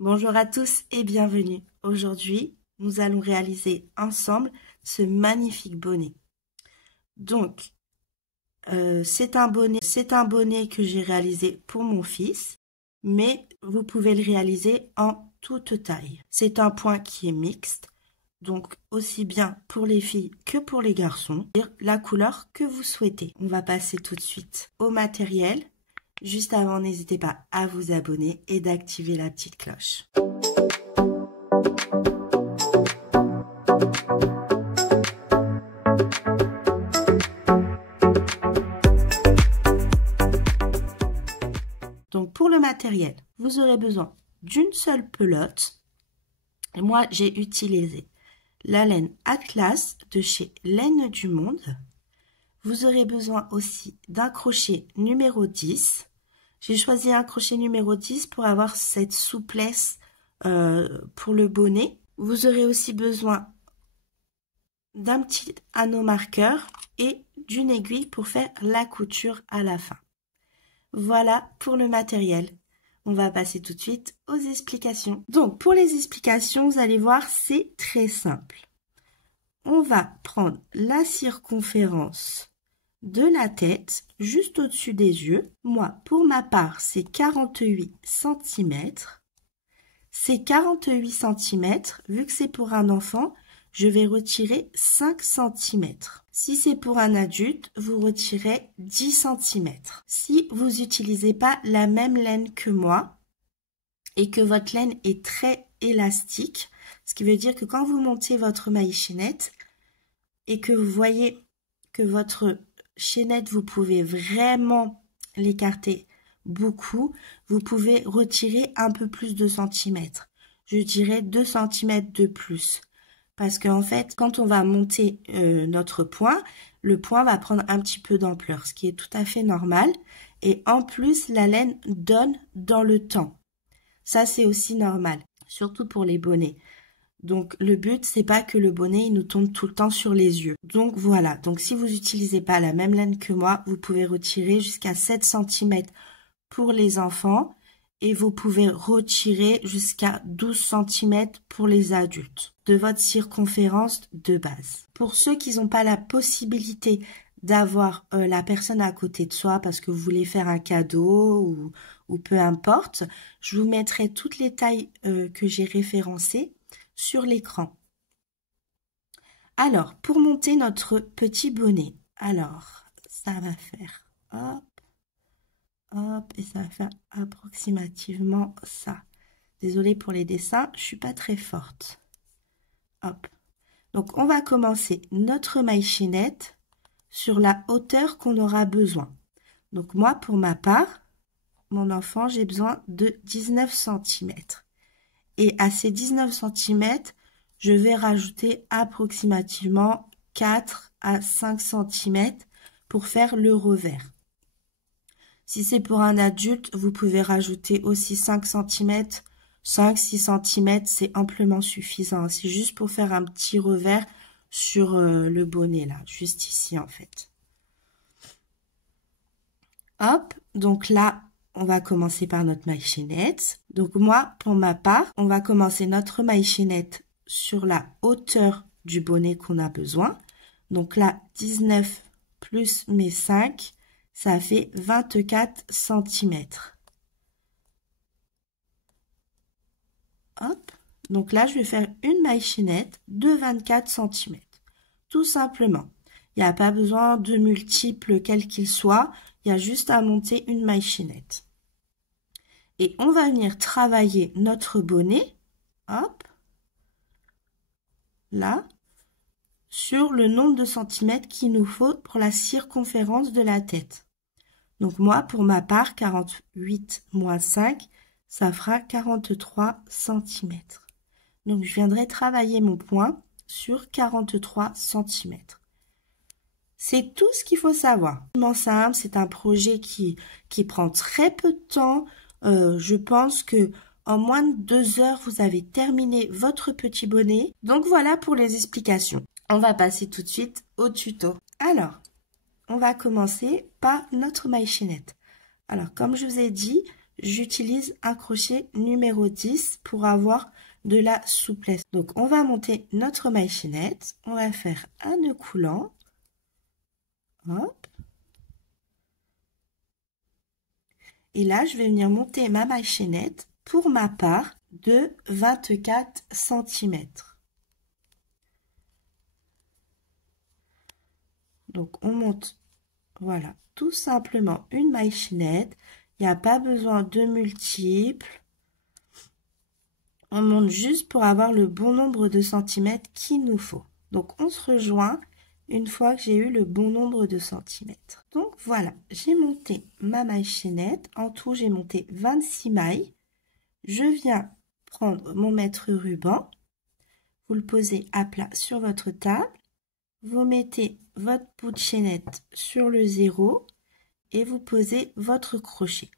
Bonjour à tous et bienvenue. Aujourd'hui, nous allons réaliser ensemble ce magnifique bonnet. Donc, c'est un bonnet que j'ai réalisé pour mon fils, mais vous pouvez le réaliser en toute taille. C'est un point qui est mixte, donc aussi bien pour les filles que pour les garçons, la couleur que vous souhaitez. On va passer tout de suite au matériel. Juste avant, n'hésitez pas à vous abonner et d'activer la petite cloche. Donc pour le matériel, vous aurez besoin d'une seule pelote. Et moi, j'ai utilisé la laine Atlas de chez Laine du Monde. Vous aurez besoin aussi d'un crochet numéro 10. J'ai choisi un crochet numéro 10 pour avoir cette souplesse pour le bonnet. Vous aurez aussi besoin d'un petit anneau marqueur et d'une aiguille pour faire la couture à la fin. Voilà pour le matériel. On va passer tout de suite aux explications. Donc, pour les explications, vous allez voir, c'est très simple. On va prendre la circonférence de la tête, juste au-dessus des yeux. Moi, pour ma part, c'est 48 cm. Ces 48 cm, vu que c'est pour un enfant, je vais retirer 5 cm. Si c'est pour un adulte, vous retirez 10 cm. Si vous n'utilisez pas la même laine que moi et que votre laine est très élastique, ce qui veut dire que quand vous montez votre maille chaînette et que vous voyez que votre chaînette, vous pouvez vraiment l'écarter beaucoup, vous pouvez retirer un peu plus de centimètres. Je dirais 2 cm de plus. Parce qu'en fait, quand on va monter notre point, le point va prendre un petit peu d'ampleur, ce qui est tout à fait normal. Et en plus, la laine donne dans le temps. Ça, c'est aussi normal, surtout pour les bonnets. Donc, le but, c'est pas que le bonnet il nous tombe tout le temps sur les yeux. Donc, voilà. Donc, si vous n'utilisez pas la même laine que moi, vous pouvez retirer jusqu'à 7 cm pour les enfants. Et vous pouvez retirer jusqu'à 12 cm pour les adultes de votre circonférence de base. Pour ceux qui n'ont pas la possibilité d'avoir la personne à côté de soi parce que vous voulez faire un cadeau ou peu importe, je vous mettrai toutes les tailles que j'ai référencées sur l'écran. Alors, pour monter notre petit bonnet, alors, ça va faire hop. Hop, et ça va faire approximativement ça. Désolée pour les dessins, je suis pas très forte. Hop. Donc, on va commencer notre maille chaînette sur la hauteur qu'on aura besoin. Donc, moi, pour ma part, mon enfant, j'ai besoin de 19 cm. Et à ces 19 cm, je vais rajouter approximativement 4 à 5 cm pour faire le revers. Si c'est pour un adulte, vous pouvez rajouter aussi 5 cm, 5-6 cm, c'est amplement suffisant. C'est juste pour faire un petit revers sur le bonnet, là, juste ici en fait. Hop, donc là, on va commencer par notre maille chaînette. Donc moi, pour ma part, on va commencer notre maille chaînette sur la hauteur du bonnet qu'on a besoin. Donc là, 19 plus mes 5, ça fait 24 cm. Hop. Donc là, je vais faire une maille chaînette de 24 cm. Tout simplement. Il n'y a pas besoin de multiples, quels qu'ils soient. Il y a juste à monter une maille chaînette. Et on va venir travailler notre bonnet. Hop. Là. Sur le nombre de centimètres qu'il nous faut pour la circonférence de la tête. Donc moi, pour ma part, 48 moins 5, ça fera 43 cm. Donc je viendrai travailler mon point sur 43 cm. C'est tout ce qu'il faut savoir. C'est vraiment simple, c'est un projet qui prend très peu de temps. Je pense que en moins de 2 heures, vous avez terminé votre petit bonnet. Donc voilà pour les explications. On va passer tout de suite au tuto. Alors, on va commencer par notre maille chaînette. Alors, comme je vous ai dit, j'utilise un crochet numéro 10 pour avoir de la souplesse. Donc, on va monter notre maille chaînette. On va faire un nœud coulant. Hop. Et là, je vais venir monter ma maille chaînette pour ma part de 24 cm. Donc, on monte, voilà, tout simplement une maille chaînette. Il n'y a pas besoin de multiples. On monte juste pour avoir le bon nombre de centimètres qu'il nous faut. Donc, on se rejoint une fois que j'ai eu le bon nombre de centimètres. Donc, voilà, j'ai monté ma maille chaînette. En tout, j'ai monté 26 mailles. Je viens prendre mon mètre-ruban. Vous le posez à plat sur votre table. Vous mettez votre bout de chaînette sur le 0 et vous posez votre crochet.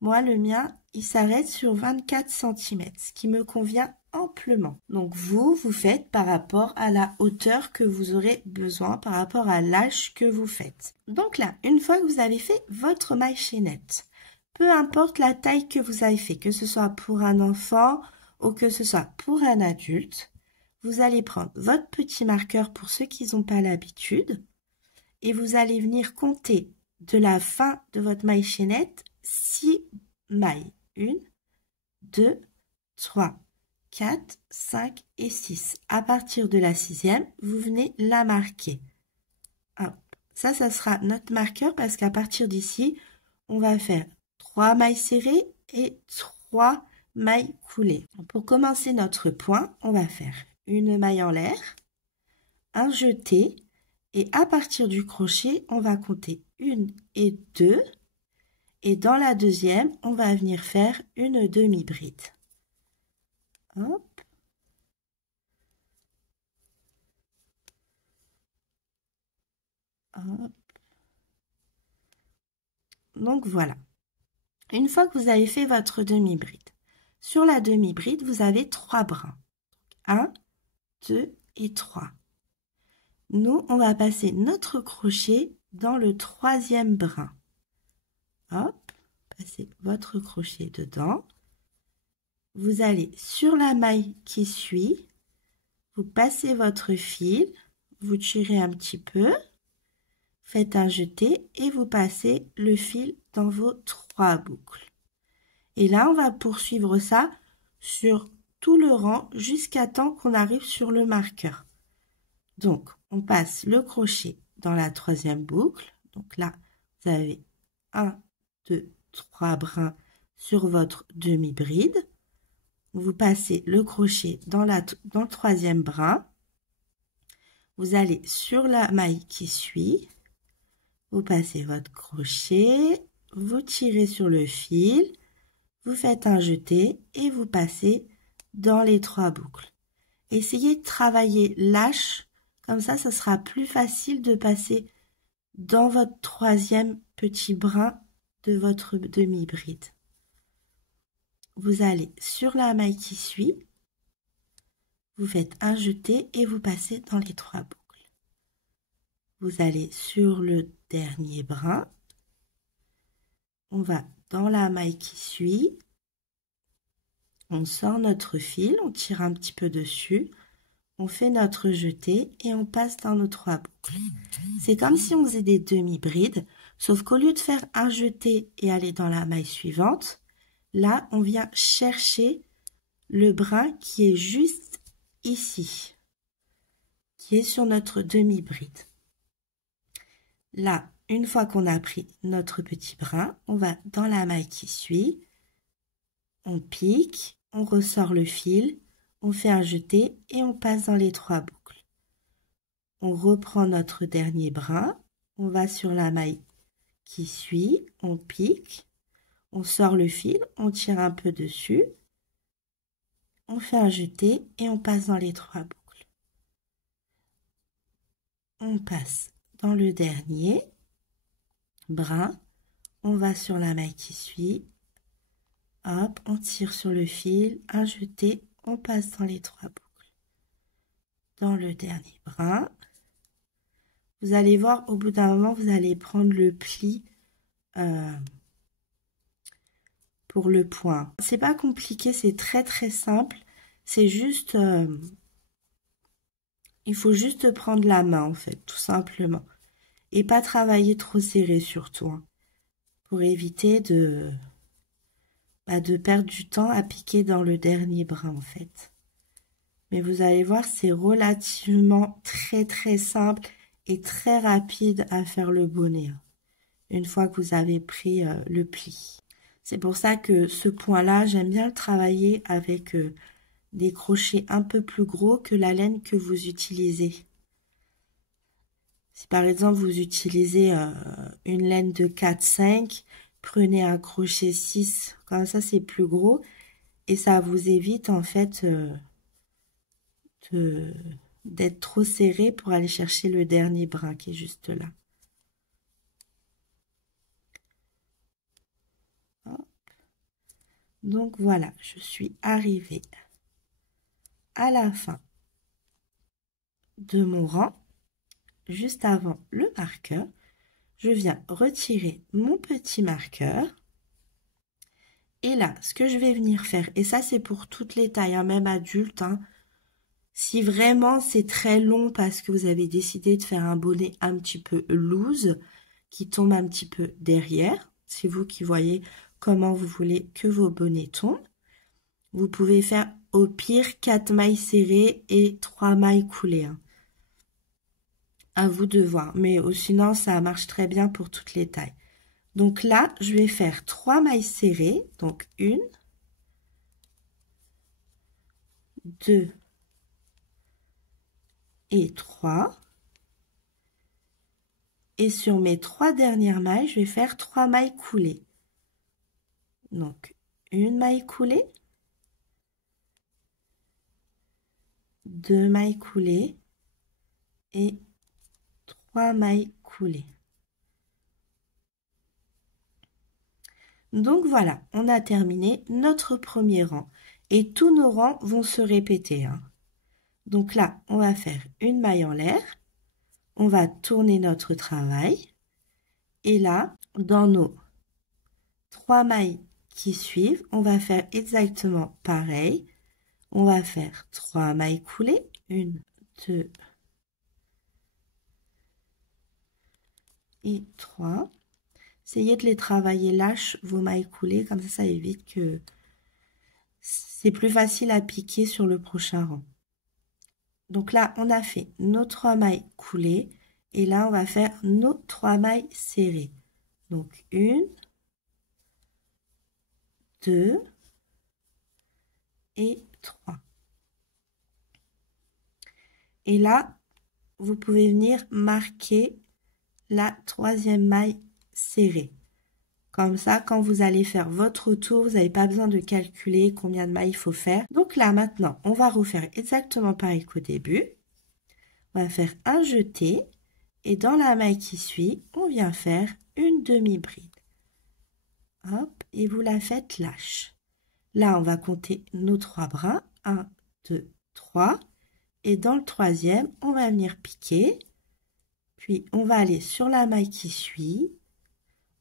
Moi, le mien, il s'arrête sur 24 cm, ce qui me convient amplement. Donc, vous faites par rapport à la hauteur que vous aurez besoin, par rapport à l'âge que vous faites. Donc là, une fois que vous avez fait votre maille chaînette, peu importe la taille que vous avez fait, que ce soit pour un enfant ou que ce soit pour un adulte, vous allez prendre votre petit marqueur pour ceux qui n'ont pas l'habitude et vous allez venir compter de la fin de votre maille chaînette 6 mailles. 1, 2, 3, 4, 5 et 6. À partir de la 6e, vous venez la marquer. Hop. Ça sera notre marqueur parce qu'à partir d'ici, on va faire 3 mailles serrées et 3 mailles coulées. Pour commencer notre point, on va faire une maille en l'air, un jeté, et à partir du crochet, on va compter 1 et 2, et dans la deuxième, on va venir faire une demi-bride. Hop. Hop. Donc voilà. Une fois que vous avez fait votre demi-bride, sur la demi-bride, vous avez 3 brins. 1, 2 et 3. Nous, on va passer notre crochet dans le 3e brin. Hop, passez votre crochet dedans. Vous allez sur la maille qui suit, vous passez votre fil, vous tirez un petit peu, faites un jeté et vous passez le fil dans vos 3 boucles. Et là, on va poursuivre ça sur tout le rang jusqu'à temps qu'on arrive sur le marqueur. Donc, on passe le crochet dans la 3e boucle. Donc là, vous avez 1, 2, 3 brins sur votre demi-bride. Vous passez le crochet dans le 3e brin. Vous allez sur la maille qui suit. Vous passez votre crochet. Vous tirez sur le fil. Vous faites un jeté et vous passez dans les 3 boucles. Essayez de travailler lâche. Comme ça sera plus facile de passer dans votre 3e petit brin de votre demi-bride. Vous allez sur la maille qui suit, vous faites un jeté et vous passez dans les 3 boucles. Vous allez sur le dernier brin, on va dans la maille qui suit, on sort notre fil, on tire un petit peu dessus, on fait notre jeté et on passe dans nos 3 boucles. C'est comme si on faisait des demi-brides, sauf qu'au lieu de faire un jeté et aller dans la maille suivante, là, on vient chercher le brin qui est juste ici, qui est sur notre demi-bride. Là, une fois qu'on a pris notre petit brin, on va dans la maille qui suit, on pique, on ressort le fil, on fait un jeté et on passe dans les 3 boucles. On reprend notre dernier brin, on va sur la maille qui suit, on pique, on sort le fil, on tire un peu dessus, on fait un jeté et on passe dans les 3 boucles. On passe dans le dernier brin, on va sur la maille qui suit, hop, on tire sur le fil, un jeté, on passe dans les 3 boucles. Dans le dernier brin, vous allez voir, au bout d'un moment, vous allez prendre le pli pour le point. C'est pas compliqué, c'est très simple. C'est juste, il faut juste prendre la main en fait, tout simplement. Et pas travailler trop serré surtout, hein, pour éviter de perdre du temps à piquer dans le dernier brin en fait. Mais vous allez voir, c'est relativement très simple et très rapide à faire le bonnet, hein, une fois que vous avez pris le pli. C'est pour ça que ce point-là, j'aime bien le travailler avec des crochets un peu plus gros que la laine que vous utilisez. Si par exemple vous utilisez une laine de 4-5, prenez un crochet 6, comme ça c'est plus gros et ça vous évite en fait d'être trop serré pour aller chercher le dernier brin qui est juste là. Hop. Donc voilà, je suis arrivée à la fin de mon rang, juste avant le marqueur. Je viens retirer mon petit marqueur. Et là, ce que je vais venir faire, et ça c'est pour toutes les tailles, hein, même adultes, hein, si vraiment c'est très long parce que vous avez décidé de faire un bonnet un petit peu loose, qui tombe un petit peu derrière, c'est vous qui voyez comment vous voulez que vos bonnets tombent. Vous pouvez faire au pire 4 mailles serrées et 3 mailles coulées, hein. À vous de voir, mais sinon ça marche très bien pour toutes les tailles. Donc là, je vais faire 3 mailles serrées, donc 1, 2 et 3. Et sur mes 3 dernières mailles, je vais faire 3 mailles coulées. Donc, une maille coulée, 2 mailles coulées et 3 mailles coulées. Donc voilà, on a terminé notre premier rang. Et tous nos rangs vont se répéter, hein. Donc là, on va faire une maille en l'air. On va tourner notre travail. Et là, dans nos 3 mailles qui suivent, on va faire exactement pareil. On va faire 3 mailles coulées. 1, 2 et 3. Essayez de les travailler lâche, vos mailles coulées, comme ça évite que c'est plus facile à piquer sur le prochain rang. Donc là, on a fait nos 3 mailles coulées et là, on va faire nos 3 mailles serrées. Donc 1, 2 et 3. Et là, vous pouvez venir marquer la 3e maille serrée. Comme ça, quand vous allez faire votre tour, vous n'avez pas besoin de calculer combien de mailles il faut faire. Donc là, maintenant, on va refaire exactement pareil qu'au début. On va faire un jeté. Et dans la maille qui suit, on vient faire une demi-bride. Hop, et vous la faites lâche. Là, on va compter nos 3 brins. 1, 2, 3. Et dans le 3e, on va venir piquer. Puis, on va aller sur la maille qui suit.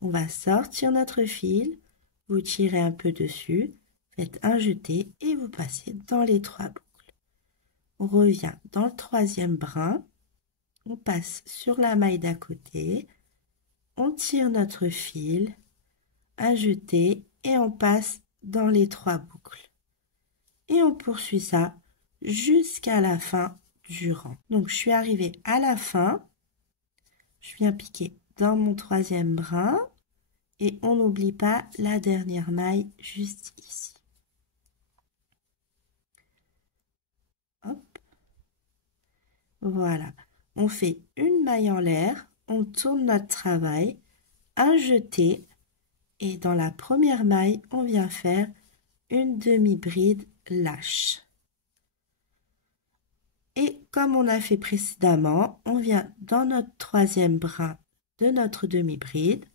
On va sortir notre fil, vous tirez un peu dessus, faites un jeté et vous passez dans les 3 boucles. On revient dans le 3e brin, on passe sur la maille d'à côté, on tire notre fil, un jeté et on passe dans les 3 boucles. Et on poursuit ça jusqu'à la fin du rang. Donc je suis arrivée à la fin, je viens piquer dans mon 3e brin. Et on n'oublie pas la dernière maille juste ici. Hop. Voilà. On fait une maille en l'air, on tourne notre travail, un jeté, et dans la première maille, on vient faire une demi-bride lâche. Et comme on a fait précédemment, on vient dans notre 3e brin de notre demi-bride.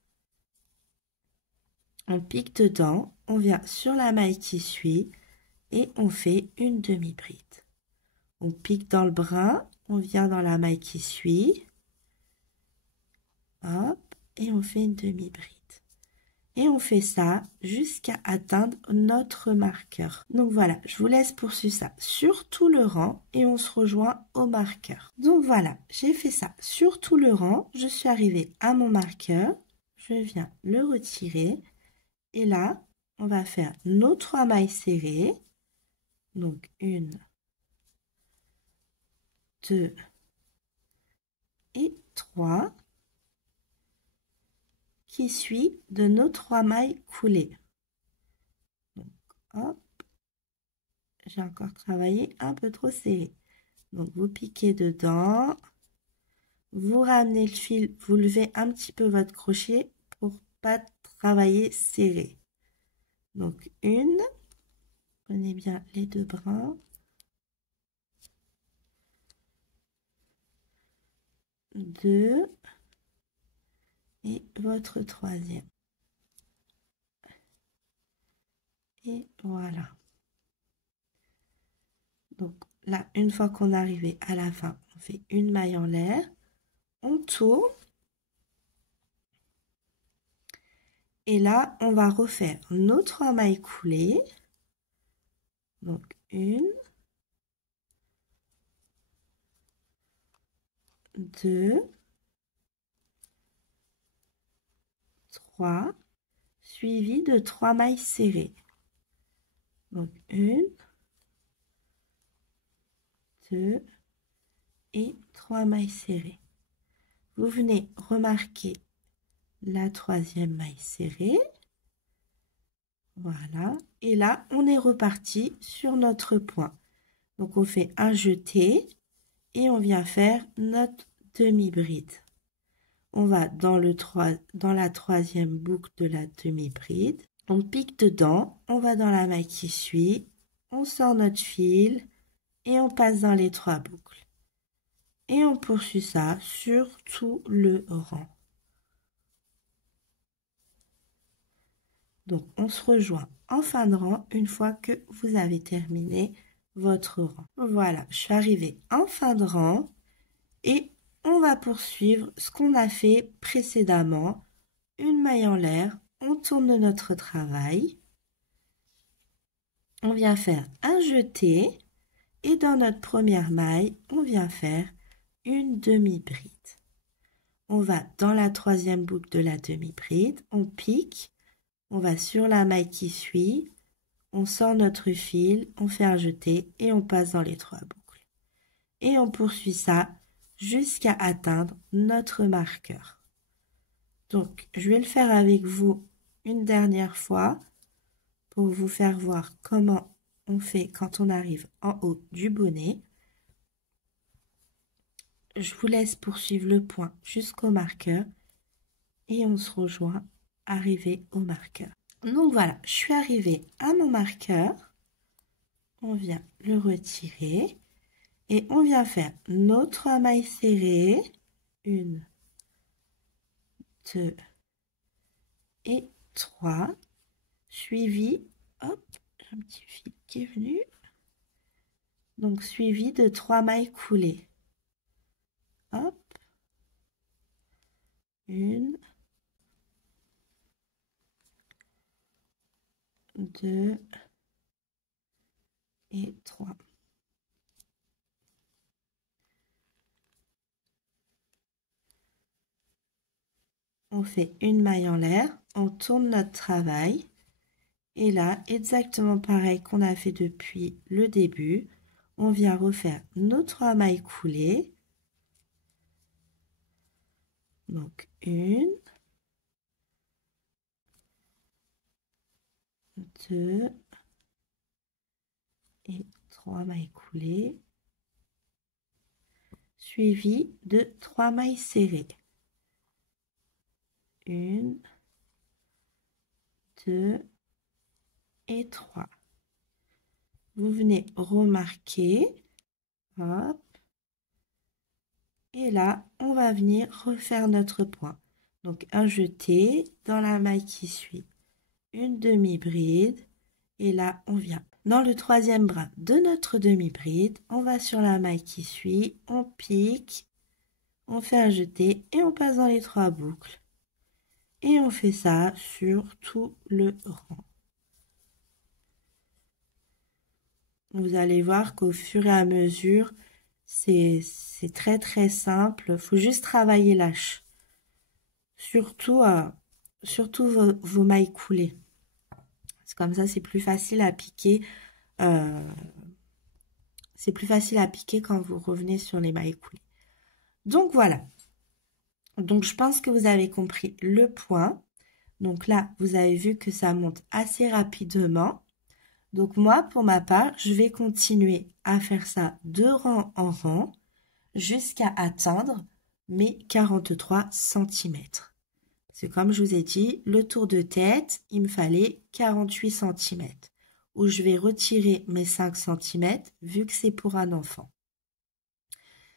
On pique dedans, on vient sur la maille qui suit et on fait une demi-bride. On pique dans le brin, on vient dans la maille qui suit, hop, et on fait une demi-bride. Et on fait ça jusqu'à atteindre notre marqueur. Donc voilà, je vous laisse poursuivre ça sur tout le rang et on se rejoint au marqueur. Donc voilà, j'ai fait ça sur tout le rang. Je suis arrivée à mon marqueur. Je viens le retirer. Et là, on va faire nos 3 mailles serrées. Donc 1, 2 et 3. Qui suit de nos 3 mailles coulées. Donc, hop, j'ai encore travaillé un peu trop serré. Donc, vous piquez dedans, vous ramenez le fil, vous levez un petit peu votre crochet pour pas travailler serré. Donc, une, prenez bien les 2 brins, 2 et votre 3e. Et voilà. Donc là, une fois qu'on est arrivé à la fin, on fait une maille en l'air, on tourne. Et là, on va refaire nos 3 mailles coulées. Donc, 1, 2, 3, suivi de 3 mailles serrées. Donc, 1, 2 et 3 mailles serrées. Vous venez remarquer la 3e maille serrée. Voilà. Et là, on est reparti sur notre point. Donc, on fait un jeté et on vient faire notre demi-bride. On va dans la 3e boucle de la demi-bride. On pique dedans, on va dans la maille qui suit, on sort notre fil et on passe dans les 3 boucles. Et on poursuit ça sur tout le rang. Donc, on se rejoint en fin de rang une fois que vous avez terminé votre rang. Voilà, je suis arrivée en fin de rang et on va poursuivre ce qu'on a fait précédemment. Une maille en l'air, on tourne notre travail. On vient faire un jeté et dans notre première maille, on vient faire une demi-bride. On va dans la 3e boucle de la demi-bride, on pique, on va sur la maille qui suit, on sort notre fil, on fait un jeté et on passe dans les 3 boucles. Et on poursuit ça jusqu'à atteindre notre marqueur. Donc, je vais le faire avec vous une dernière fois pour vous faire voir comment on fait quand on arrive en haut du bonnet. Je vous laisse poursuivre le point jusqu'au marqueur et on se rejoint arrivé au marqueur. Donc voilà, je suis arrivée à mon marqueur. On vient le retirer et on vient faire nos 3 mailles serrées. 1, 2 et 3. Suivi, hop, j'ai un petit fil qui est venu. Donc suivi de 3 mailles coulées. Hop, 1, 2 et 3. On fait une maille en l'air, on tourne notre travail. Et là, exactement pareil qu'on a fait depuis le début, on vient refaire nos 3 mailles coulées. Donc 1, 2 et 3 mailles coulées, suivi de 3 mailles serrées. 1, 2 et 3. Vous venez remarquer, hop, et là, on va venir refaire notre point. Donc un jeté dans la maille qui suit, une demi-bride, et là, on vient dans le 3e bras de notre demi-bride, on va sur la maille qui suit, on pique, on fait un jeté et on passe dans les 3 boucles. Et on fait ça sur tout le rang. Vous allez voir qu'au fur et à mesure, c'est très très simple. Il faut juste travailler lâche. Surtout, surtout vos mailles coulées. C'est comme ça, c'est plus facile à piquer. C'est plus facile à piquer quand vous revenez sur les mailles coulées. Donc voilà. Donc je pense que vous avez compris le point. Donc là, vous avez vu que ça monte assez rapidement. Donc moi, pour ma part, je vais continuer à faire ça de rang en rang jusqu'à atteindre mes 43 cm. C'est comme je vous ai dit, le tour de tête, il me fallait 48 cm. Où je vais retirer mes 5 cm vu que c'est pour un enfant.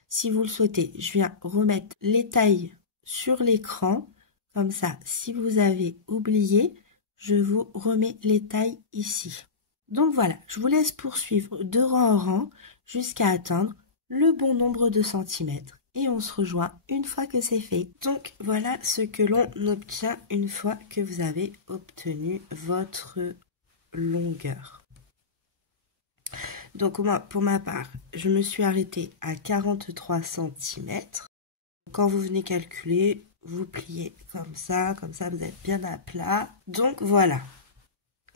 Si vous le souhaitez, je viens remettre les tailles sur l'écran. Comme ça, si vous avez oublié, je vous remets les tailles ici. Donc voilà, je vous laisse poursuivre de rang en rang jusqu'à atteindre le bon nombre de centimètres. Et on se rejoint une fois que c'est fait. Donc voilà ce que l'on obtient une fois que vous avez obtenu votre longueur. Donc moi, pour ma part, je me suis arrêtée à 43 cm. Quand vous venez calculer, vous pliez comme ça vous êtes bien à plat. Donc voilà.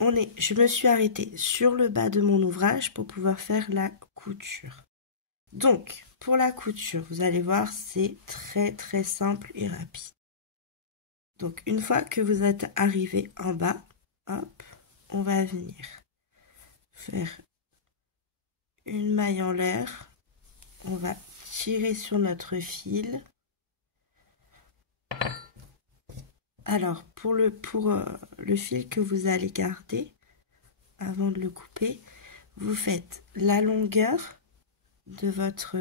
Je me suis arrêtée sur le bas de mon ouvrage pour pouvoir faire la couture. Donc, pour la couture, vous allez voir, c'est très très simple et rapide. Donc, une fois que vous êtes arrivé en bas, hop, on va venir faire une maille en l'air. On va tirer sur notre fil. Alors, pour le fil que vous allez garder, avant de le couper, vous faites la longueur de votre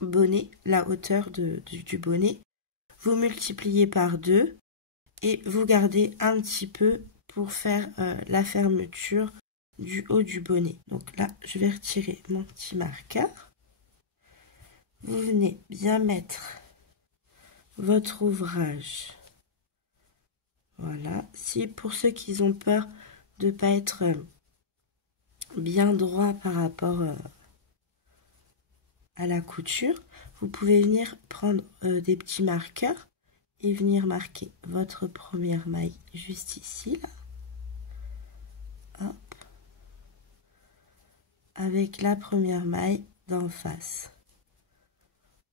bonnet, la hauteur du bonnet. Vous multipliez par 2 et vous gardez un petit peu pour faire la fermeture du haut du bonnet. Donc là, je vais retirer mon petit marqueur. Vous venez bien mettre votre ouvrage. Voilà. Si pour ceux qui ont peur de ne pas être bien droit par rapport à la couture, vous pouvez venir prendre des petits marqueurs et venir marquer votre première maille juste ici, là. Hop. Avec la première maille d'en face.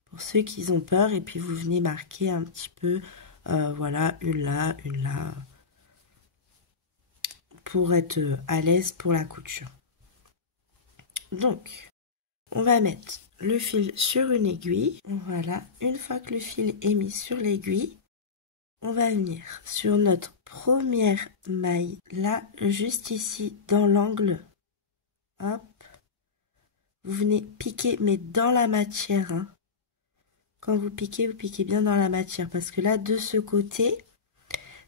Pour ceux qui ont peur, et puis vous venez marquer un petit peu, voilà, une là, pour être à l'aise pour la couture. Donc, on va mettre le fil sur une aiguille. Voilà, une fois que le fil est mis sur l'aiguille, on va venir sur notre première maille, là, juste ici, dans l'angle. Hop. Vous venez piquer, mais dans la matière. Hein. Quand vous piquez bien dans la matière. Parce que là, de ce côté,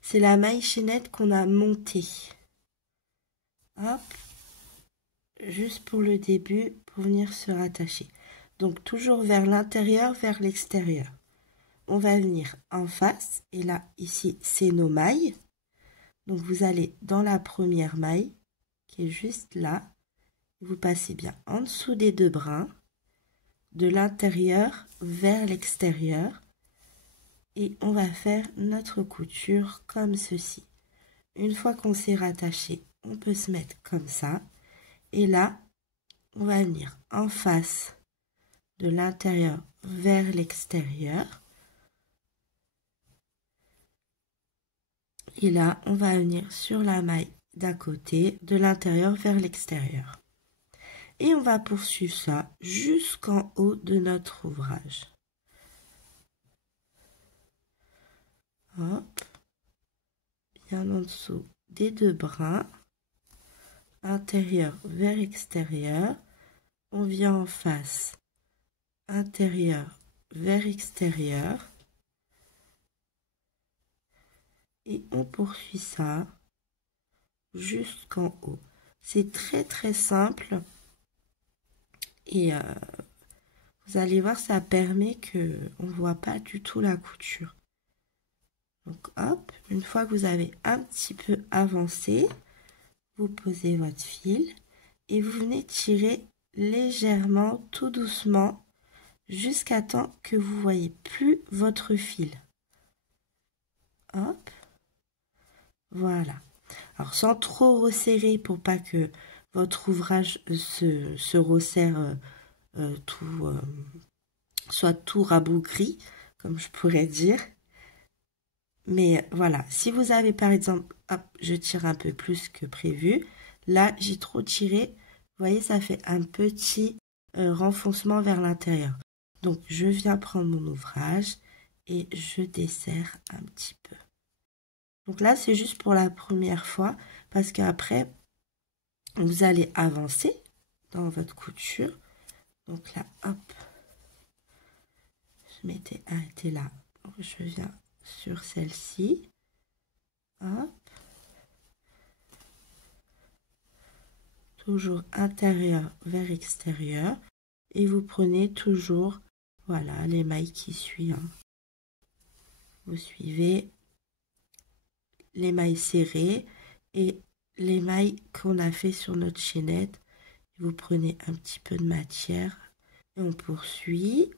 c'est la maille chaînette qu'on a montée. Hop. Juste pour le début, pour venir se rattacher. Donc, toujours vers l'intérieur, vers l'extérieur. On va venir en face. Et là, ici, c'est nos mailles. Donc, vous allez dans la première maille, qui est juste là. Vous passez bien en dessous des deux brins, de l'intérieur vers l'extérieur. Et on va faire notre couture comme ceci. Une fois qu'on s'est rattaché, on peut se mettre comme ça. Et là, on va venir en face de l'intérieur vers l'extérieur. Et là, on va venir sur la maille d'à côté, de l'intérieur vers l'extérieur. Et on va poursuivre ça jusqu'en haut de notre ouvrage. Hop. Bien en dessous des deux brins. Intérieur vers extérieur. On vient en face. Intérieur vers extérieur. Et on poursuit ça jusqu'en haut. C'est très très simple. Et vous allez voir, ça permet qu'on ne voit pas du tout la couture. Donc hop, une fois que vous avez un petit peu avancé, vous posez votre fil et vous venez tirer légèrement, tout doucement, jusqu'à temps que vous voyez plus votre fil. Hop, voilà. Alors sans trop resserrer pour pas que votre ouvrage se resserre soit tout rabougri, comme je pourrais dire. Mais voilà, si vous avez par exemple, hop, je tire un peu plus que prévu. Là, j'ai trop tiré. Vous voyez, ça fait un petit renfoncement vers l'intérieur. Donc, je viens prendre mon ouvrage et je desserre un petit peu. Donc là, c'est juste pour la première fois parce qu'après, vous allez avancer dans votre couture. Donc là, hop, je m'étais arrêtée là. Donc, je viens sur celle-ci. Hop. Toujours intérieur vers extérieur. Et vous prenez toujours, voilà, l'émail qui suit. Hein. Vous suivez l'émail serré et l'émail qu'on a fait sur notre chaînette. Vous prenez un petit peu de matière et on poursuit.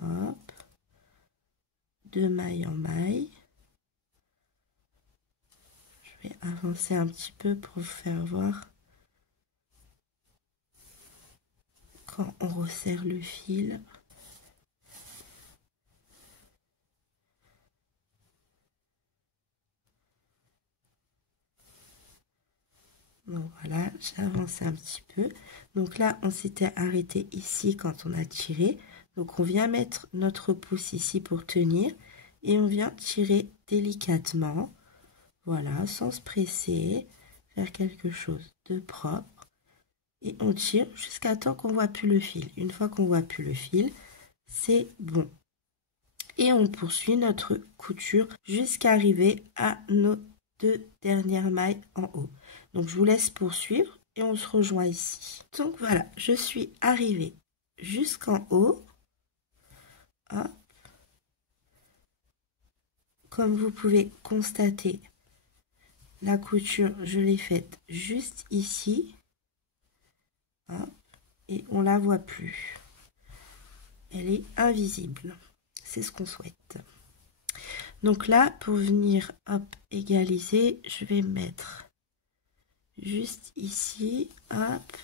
Hop. De maille en maille. Je vais avancer un petit peu pour vous faire voir quand on resserre le fil. Donc voilà, j'ai avancé un petit peu. Donc là, on s'était arrêté ici quand on a tiré. Donc on vient mettre notre pouce ici pour tenir. Et on vient tirer délicatement. Voilà, sans se presser. Faire quelque chose de propre. Et on tire jusqu'à temps qu'on ne voit plus le fil. Une fois qu'on ne voit plus le fil, c'est bon. Et on poursuit notre couture jusqu'à arriver à nos 2 dernières mailles en haut. Donc je vous laisse poursuivre et on se rejoint ici. Donc voilà, je suis arrivée jusqu'en haut. Hop. Comme vous pouvez constater, la couture, je l'ai faite juste ici. Hop. Et on la voit plus. Elle est invisible. C'est ce qu'on souhaite. Donc là, pour venir hop, égaliser, je vais mettre juste ici, hop,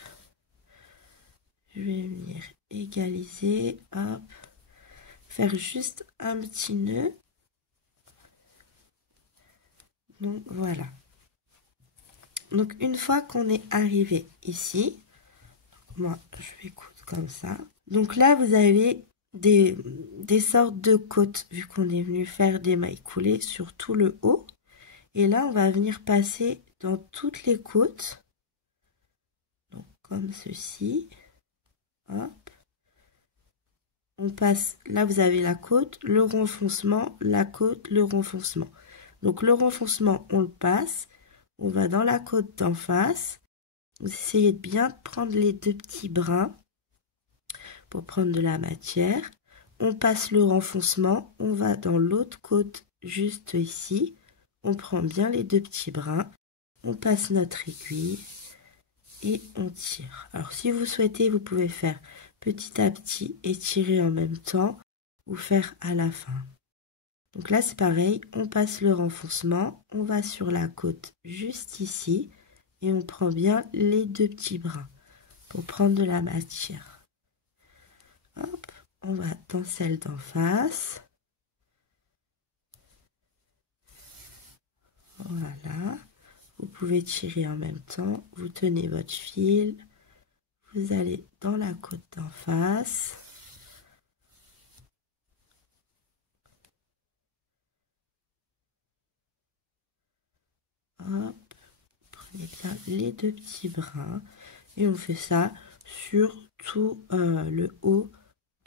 je vais venir égaliser, hop, faire juste un petit nœud. Donc voilà. Donc une fois qu'on est arrivé ici, moi je vais coudre comme ça. Donc là vous avez des sortes de côtes vu qu'on est venu faire des mailles coulées sur tout le haut. Et là on va venir passer dans toutes les côtes. Donc comme ceci. Hop. On passe, là vous avez la côte, le renfoncement, la côte, le renfoncement. Donc le renfoncement, on le passe, on va dans la côte d'en face. Vous essayez de bien prendre les 2 petits brins pour prendre de la matière. On passe le renfoncement, on va dans l'autre côte juste ici. On prend bien les 2 petits brins, on passe notre aiguille et on tire. Alors si vous souhaitez, vous pouvez faire petit à petit et tirer en même temps ou faire à la fin. Donc là c'est pareil, on passe le renfoncement, on va sur la côte juste ici et on prend bien les 2 petits brins pour prendre de la matière. Hop, on va dans celle d'en face. Voilà, vous pouvez tirer en même temps, vous tenez votre fil. Vous allez dans la côte d'en face. Hop, prenez bien les 2 petits brins. Et on fait ça sur tout le haut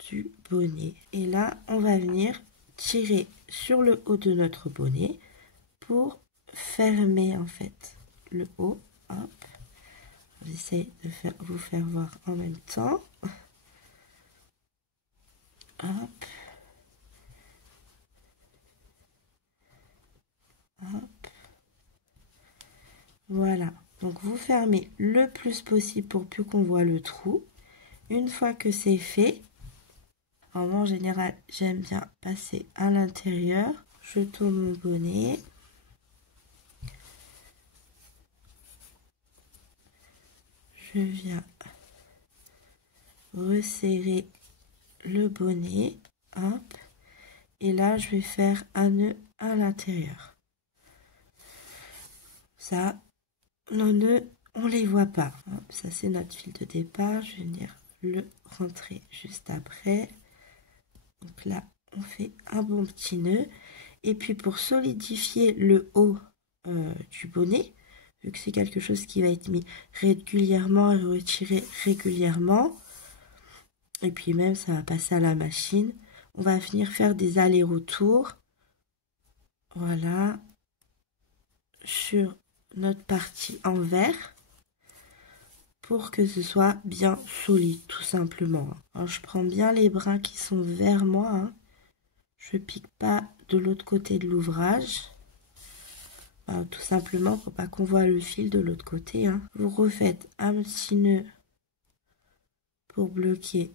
du bonnet. Et là, on va venir tirer sur le haut de notre bonnet pour fermer en fait le haut. Hop. J'essaie de vous faire voir en même temps. Hop. fermez le plus possible pour plus qu'on voit le trou. Une fois que c'est fait, en général, j'aime bien passer à l'intérieur. Je tourne mon bonnet. Je viens resserrer le bonnet. Hop. Et là, je vais faire un nœud à l'intérieur. Ça, nos nœuds, on les voit pas. Hop, ça, c'est notre fil de départ. Je vais venir le rentrer juste après. Donc là, on fait un bon petit nœud. Et puis, pour solidifier le haut du bonnet, vu que c'est quelque chose qui va être mis régulièrement et retiré régulièrement, et puis même, ça va passer à la machine, on va venir faire des allers-retours, voilà, sur notre partie en vert, pour que ce soit bien solide, tout simplement. Alors, je prends bien les brins qui sont vers moi, hein. Je pique pas de l'autre côté de l'ouvrage, tout simplement pour pas qu'on voit le fil de l'autre côté, hein. Vous refaites un petit nœud pour bloquer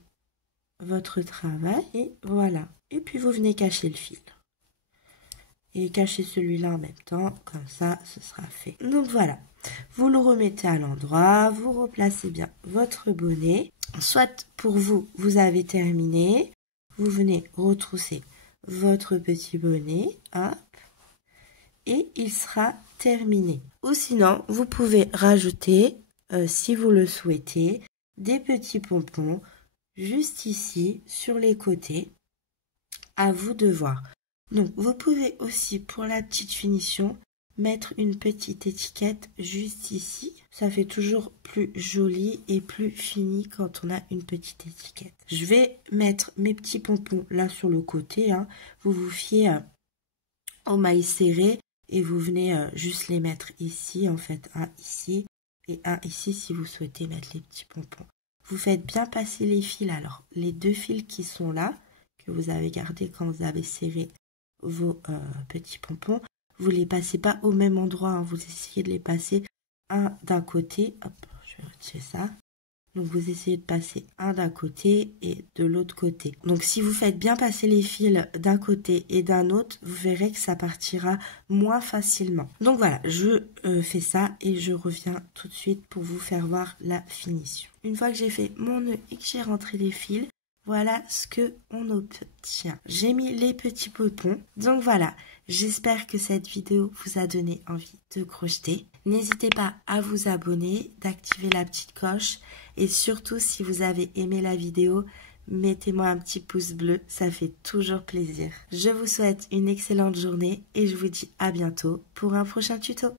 votre travail, et voilà. Et puis vous venez cacher le fil. Et cacher celui-là en même temps, comme ça, ce sera fait. Donc voilà, vous le remettez à l'endroit, vous replacez bien votre bonnet. Soit pour vous, vous avez terminé, vous venez retrousser votre petit bonnet, hop, et il sera terminé. Ou sinon, vous pouvez rajouter, si vous le souhaitez, des petits pompons juste ici, sur les côtés. À vous de voir. Donc, vous pouvez aussi, pour la petite finition, mettre une petite étiquette juste ici. Ça fait toujours plus joli et plus fini quand on a une petite étiquette. Je vais mettre mes petits pompons là sur le côté, hein. Vous vous fiez au mailles serrées et vous venez juste les mettre ici, en fait, un ici et un ici si vous souhaitez mettre les petits pompons. Vous faites bien passer les fils. Alors, les deux fils qui sont là, que vous avez gardés quand vous avez serré vos petits pompons, vous les passez pas au même endroit, hein. Vous essayez de les passer un d'un côté. Hop, je vais retirer ça. Donc, vous essayez de passer un d'un côté et de l'autre côté. Donc, si vous faites bien passer les fils d'un côté et d'un autre, vous verrez que ça partira moins facilement. Donc, voilà, je fais ça et je reviens tout de suite pour vous faire voir la finition. Une fois que j'ai fait mon nœud et que j'ai rentré les fils, voilà ce que on obtient. J'ai mis les petits pompons. Donc voilà, j'espère que cette vidéo vous a donné envie de crocheter. N'hésitez pas à vous abonner, d'activer la petite cloche. Et surtout, si vous avez aimé la vidéo, mettez-moi un petit pouce bleu, ça fait toujours plaisir. Je vous souhaite une excellente journée et je vous dis à bientôt pour un prochain tuto.